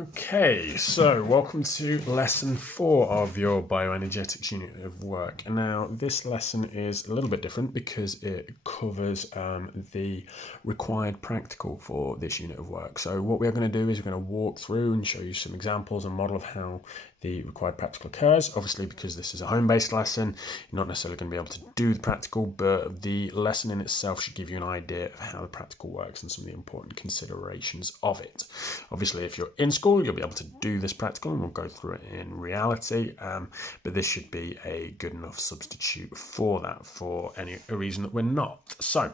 Okay, so welcome to lesson 4 of your bioenergetics unit of work. And now this lesson is a little bit different because it covers the required practical for this unit of work. So what we're going to do is we're going to walk through and show you some examples and model of how the required practical occurs. Obviously, because this is a home-based lesson, you're not necessarily going to be able to do the practical, but the lesson in itself should give you an idea of how the practical works and some of the important considerations of it. Obviously, if you're in school, you'll be able to do this practical and we'll go through it in reality, but this should be a good enough substitute for that for any reason that we're not. So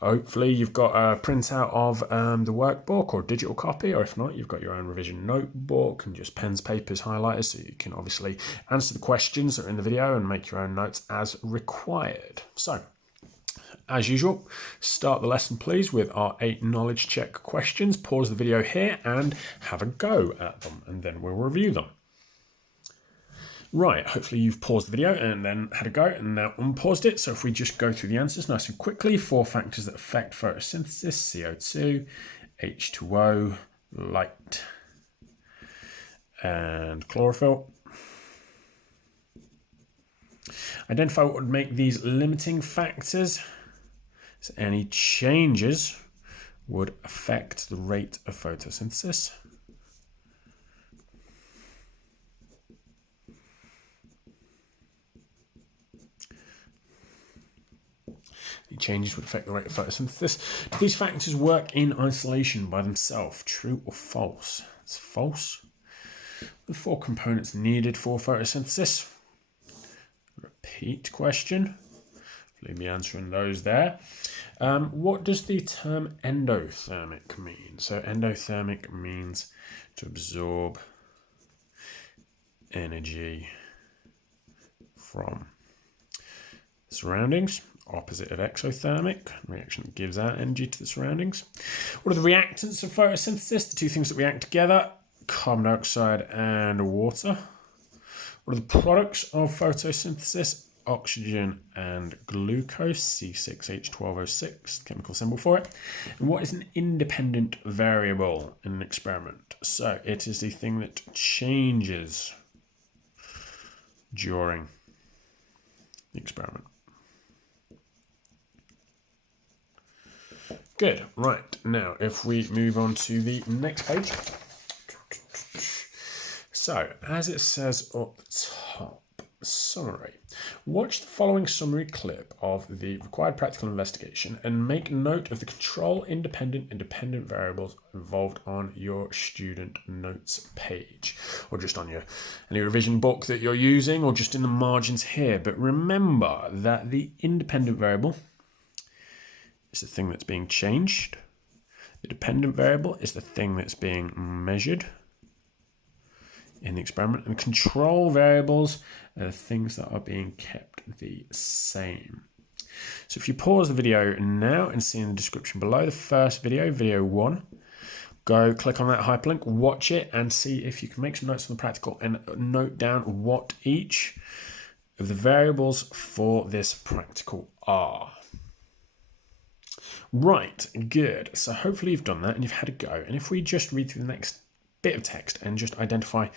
hopefully you've got a printout of the workbook or digital copy, or if not, you've got your own revision notebook and just pens, papers, highlighters, so you can obviously answer the questions that are in the video and make your own notes as required. So as usual, start the lesson please with our 8 knowledge check questions. Pause the video here and have a go at them, and then we'll review them. Right, hopefully you've paused the video and then had a go and now unpaused it. So if we just go through the answers nice and quickly, 4 factors that affect photosynthesis: CO2, H2O, light, and chlorophyll. Identify what would make these limiting factors. So any changes would affect the rate of photosynthesis. Any changes would affect the rate of photosynthesis. Do these factors work in isolation by themselves? True or false? It's false. The 4 components needed for photosynthesis. Repeat question. Leave me answering those there. What does the term endothermic mean? So endothermic means to absorb energy from surroundings. Opposite of exothermic, reaction that gives out energy to the surroundings. What are the reactants of photosynthesis? The 2 things that react together: carbon dioxide and water. What are the products of photosynthesis? Oxygen and glucose, C6H12O6, chemical symbol for it. And what is an independent variable in an experiment? So it is the thing that changes during the experiment. Good. Right, now if we move on to the next page. So, as it says up the top, summary. Watch the following summary clip of the required practical investigation and make note of the control independent variables involved on your student notes page, or just on your any revision book that you're using, or just in the margins here. But remember that the independent variable is the thing that's being changed. The dependent variable is the thing that's being measured in the experiment, and control variables are the things that are being kept the same. So if you pause the video now and see in the description below the first video, video 1, go click on that hyperlink, watch it, and see if you can make some notes on the practical and note down what each of the variables for this practical are. Right, good. So hopefully you've done that and you've had a go. And if we just read through the next bit of text and just identify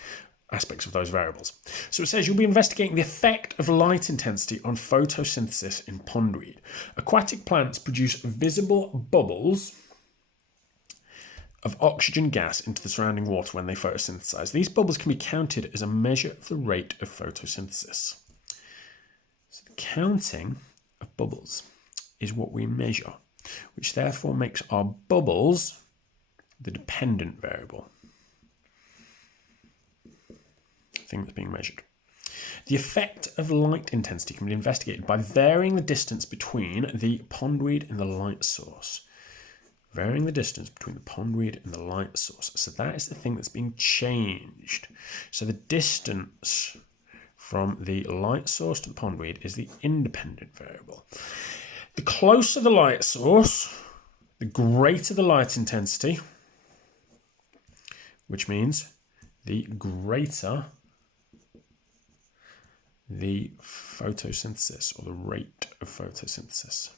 aspects of those variables. So it says you'll be investigating the effect of light intensity on photosynthesis in pondweed. Aquatic plants produce visible bubbles of oxygen gas into the surrounding water when they photosynthesize. These bubbles can be counted as a measure of the rate of photosynthesis. So the counting of bubbles is what we measure, which therefore makes our bubbles the dependent variable. Thing that's being measured. The effect of light intensity can be investigated by varying the distance between the pondweed and the light source. Varying the distance between the pondweed and the light source. So that is the thing that's being changed. So the distance from the light source to the pondweed is the independent variable. The closer the light source, the greater the light intensity, which means the greater the photosynthesis, or the rate of photosynthesis.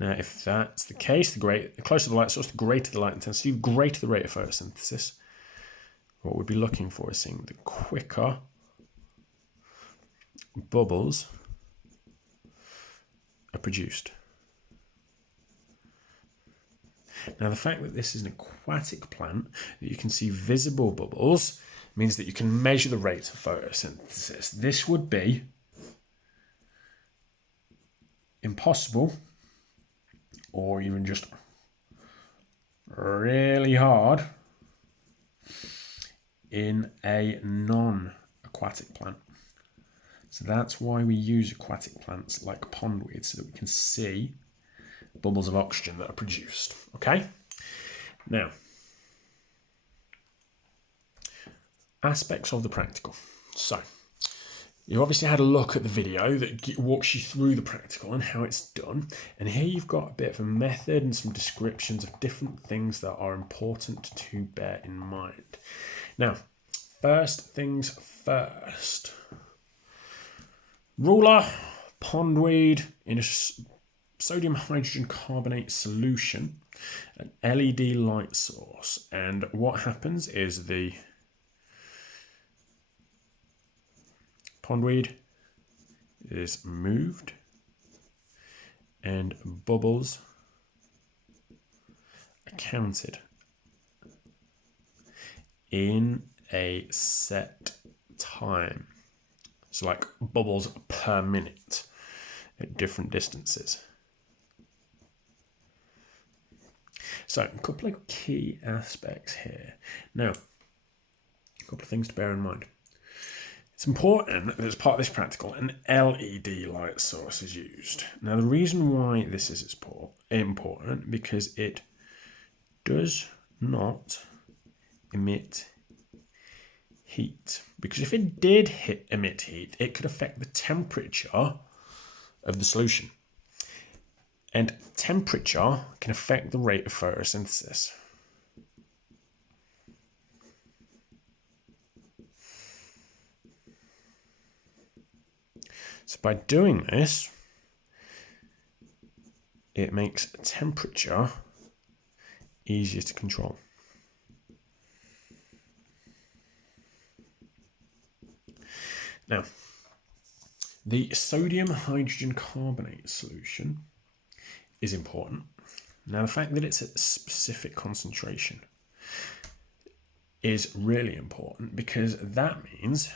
Now, if that's the case, the closer the light source, the greater the light intensity, the greater the rate of photosynthesis. What we'd be looking for is seeing the quicker bubbles are produced. Now, the fact that this is an aquatic plant, that you can see visible bubbles, means that you can measure the rate of photosynthesis. This would be impossible, or even just really hard, in a non-aquatic plant. So that's why we use aquatic plants like pondweed, so that we can see bubbles of oxygen that are produced. Okay? Now, aspects of the practical. So, you've obviously had a look at the video that walks you through the practical and how it's done. And here you've got a bit of a method and some descriptions of different things that are important to bear in mind. Now, first things first. Ruler, pondweed in a sodium hydrogen carbonate solution, an LED light source. And what happens is the pondweed is moved and bubbles are counted in a set time. So like bubbles per minute at different distances. So a couple of key aspects here. Now, a couple of things to bear in mind. It's important that as part of this practical, an LED light source is used. Now, the reason why this is important because it does not emit heat. Because if it did emit heat, it could affect the temperature of the solution. And temperature can affect the rate of photosynthesis. So by doing this, it makes temperature easier to control. Now, the sodium hydrogen carbonate solution is important. Now, the fact that it's at a specific concentration is really important because that means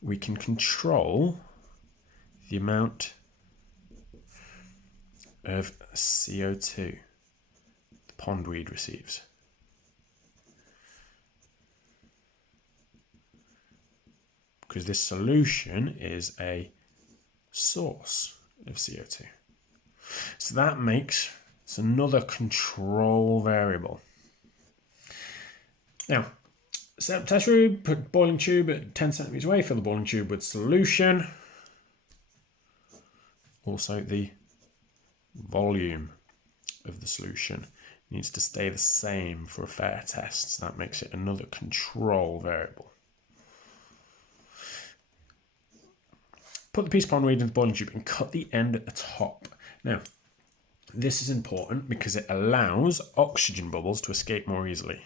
we can control the amount of CO2 the pondweed receives. Because this solution is a source of CO2. So that makes it's another control variable. Now, set up test tube, put boiling tube at 10 centimeters away, fill the boiling tube with solution. Also, the volume of the solution needs to stay the same for a fair test. So that makes it another control variable. Put the piece of pondweed in the boiling tube and cut the end at the top. Now, this is important because it allows oxygen bubbles to escape more easily.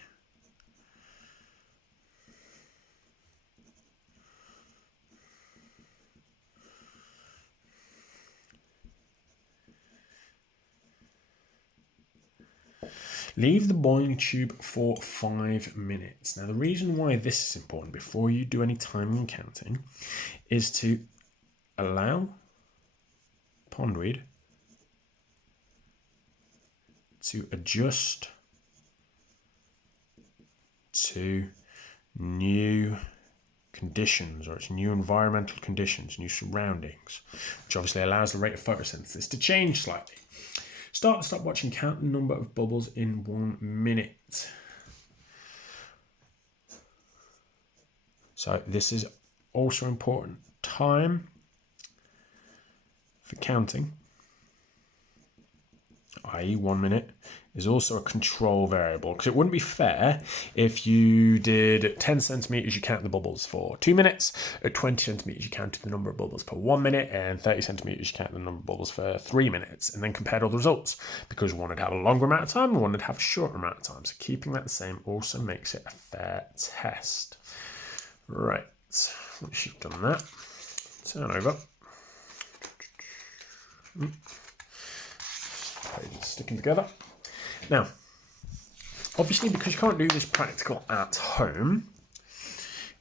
Leave the boiling tube for 5 minutes. Now, the reason why this is important before you do any timing and counting is to allow pondweed to adjust to new conditions, or its new environmental conditions, new surroundings, which obviously allows the rate of photosynthesis to change slightly. Start the stopwatch and count the number of bubbles in 1 minute. So this is also important. Time for counting. i.e. 1 minute, is also a control variable, because it wouldn't be fair if you did 10 centimeters, you count the bubbles for 2 minutes, at 20 centimeters, you counted the number of bubbles per 1 minute, and 30 centimeters, you count the number of bubbles for 3 minutes, and then compared all the results, because one would have a longer amount of time and one would have a shorter amount of time. So keeping that the same also makes it a fair test. Right, once you've done that, turn over. Sticking together. Now, obviously, because you can't do this practical at home,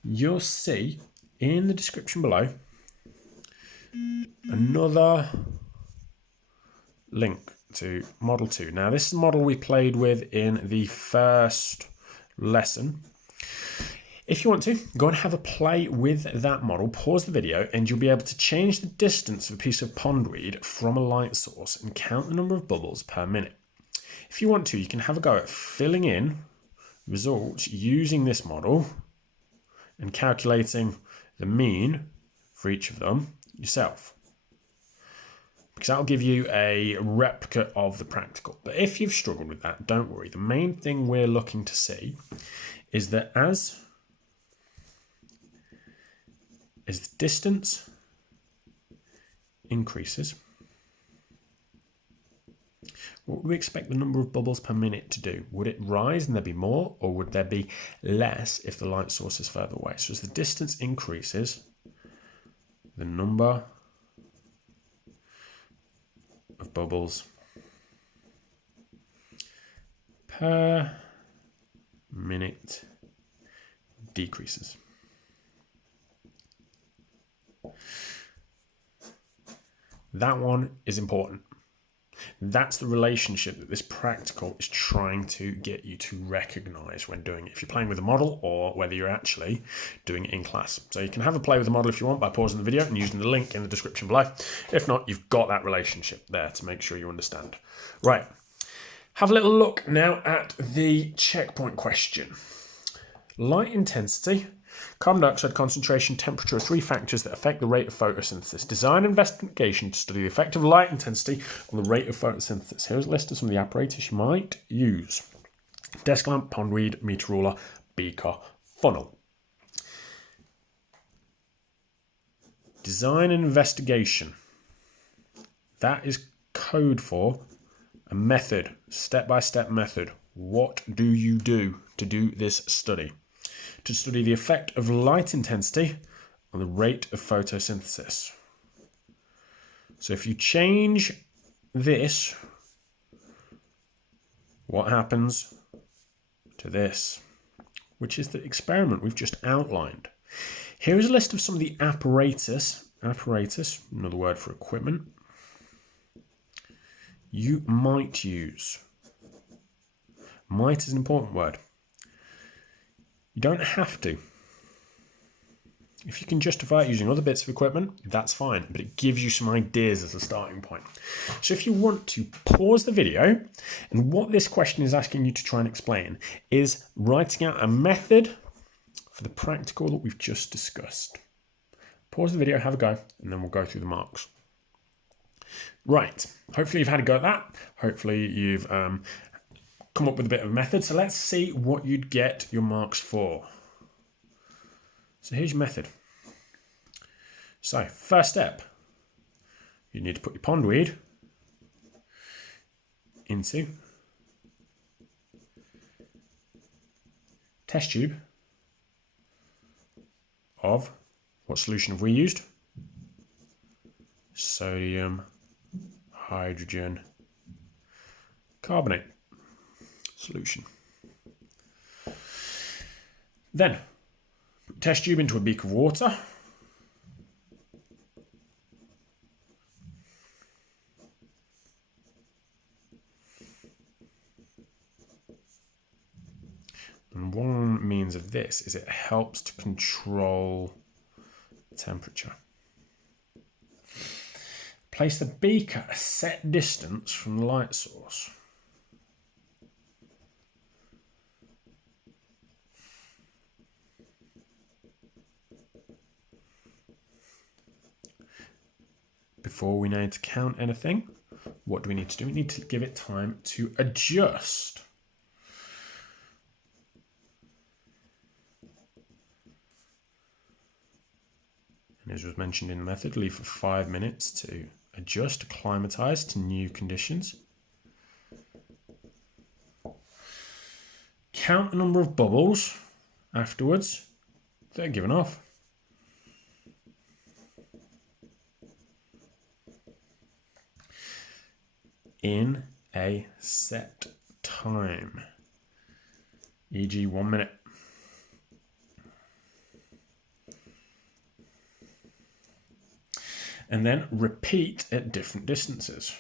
you'll see in the description below another link to Model 2. Now, this is the model we played with in the first lesson. If you want to, go and have a play with that model, pause the video, and you'll be able to change the distance of a piece of pondweed from a light source and count the number of bubbles per minute. If you want to, you can have a go at filling in results using this model and calculating the mean for each of them yourself, because that'll give you a replica of the practical. But if you've struggled with that, don't worry. The main thing we're looking to see is that as the distance increases, what would we expect the number of bubbles per minute to do? Would it rise and there be more, or would there be less if the light source is further away? So as the distance increases, the number of bubbles per minute decreases. That one is important. That's the relationship that this practical is trying to get you to recognize when doing it, if you're playing with a model or whether you're actually doing it in class. So you can have a play with the model if you want by pausing the video and using the link in the description below. If not, you've got that relationship there to make sure you understand. Right, have a little look now at the checkpoint question. Light intensity, carbon dioxide concentration, temperature are 3 factors that affect the rate of photosynthesis. Design investigation to study the effect of light intensity on the rate of photosynthesis. Here's a list of some of the apparatus you might use. Desk lamp, pondweed, meter ruler, beaker, funnel. Design and investigation. That is code for a method, step-by-step method. What do you do to do this study? To study the effect of light intensity on the rate of photosynthesis. So if you change this, what happens to this? Which is the experiment we've just outlined. Here is a list of some of the apparatus, another word for equipment, you might use. Might is an important word. You don't have to. If you can justify it using other bits of equipment, that's fine, but it gives you some ideas as a starting point. So if you want to pause the video, and what this question is asking you to try and explain is writing out a method for the practical that we've just discussed. Pause the video, have a go, and then we'll go through the marks. Right, hopefully you've had a go at that. Hopefully you've come up with a bit of a method. So let's see what you'd get your marks for. So here's your method. So first step, you need to put your pondweed into test tube of, what solution have we used? Sodium hydrogen carbonate solution. Then put test tube into a beaker of water. And one means of this is it helps to control temperature. Place the beaker a set distance from the light source. Before we need to count anything, what do we need to do? We need to give it time to adjust. And as was mentioned in the method, leave for 5 minutes to adjust, acclimatize to new conditions. Count the number of bubbles afterwards that are given off. In a set time, e.g. 1 minute. And then repeat at different distances.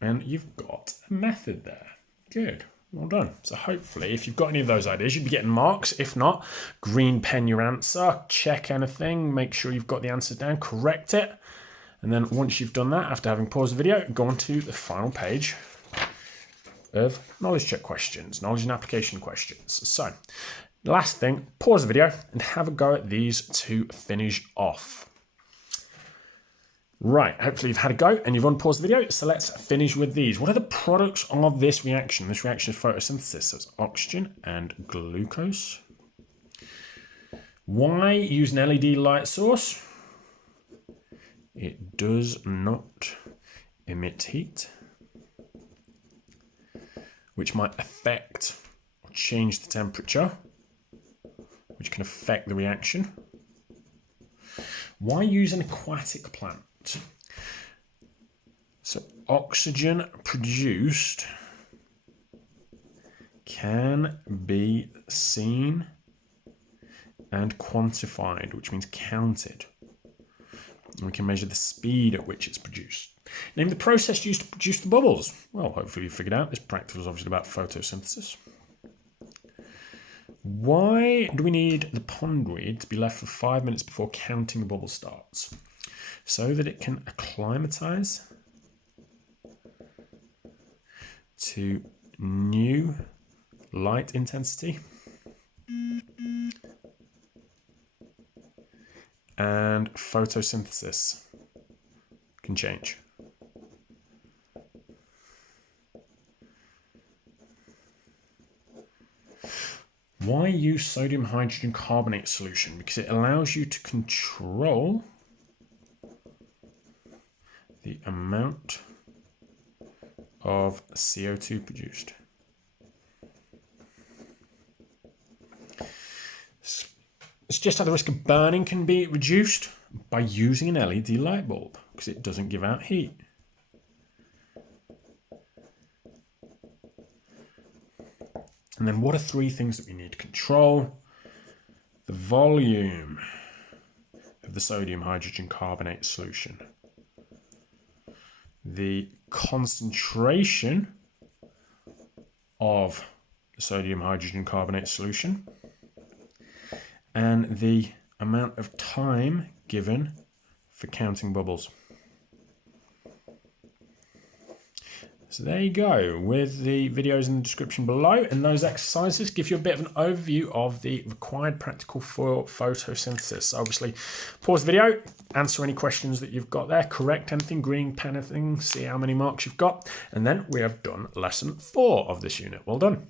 And you've got a method there. Good. Well done. So hopefully, if you've got any of those ideas, you'd be getting marks. If not, green pen your answer, check anything, make sure you've got the answers down, correct it. And then once you've done that, after having paused the video, go on to the final page of knowledge check questions, knowledge and application questions. So last thing, pause the video and have a go at these to finish off. Right, hopefully you've had a go and you've unpaused the video, so let's finish with these. What are the products of this reaction? This reaction is photosynthesis, so it's oxygen and glucose. Why use an LED light source? It does not emit heat, which might affect or change the temperature, which can affect the reaction. Why use an aquatic plant? So oxygen produced can be seen and quantified, which means counted. And we can measure the speed at which it's produced. Name the process used to produce the bubbles. Well, hopefully you figured out this practice was obviously about photosynthesis. Why do we need the pondweed to be left for 5 minutes before counting the bubble starts? So that it can acclimatize to new light intensity and photosynthesis can change. Why use sodium hydrogen carbonate solution? Because it allows you to control the amount of CO2 produced. It's just how the risk of burning can be reduced by using an LED light bulb, because it doesn't give out heat. And then what are 3 things that we need to control? The volume of the sodium hydrogen carbonate solution, the concentration of the sodium hydrogen carbonate solution, and the amount of time given for counting bubbles. So there you go, with the videos in the description below, and those exercises give you a bit of an overview of the required practical for photosynthesis. So obviously, pause the video, answer any questions that you've got there, correct anything, green pen anything, see how many marks you've got, and then we have done lesson 4 of this unit. Well done.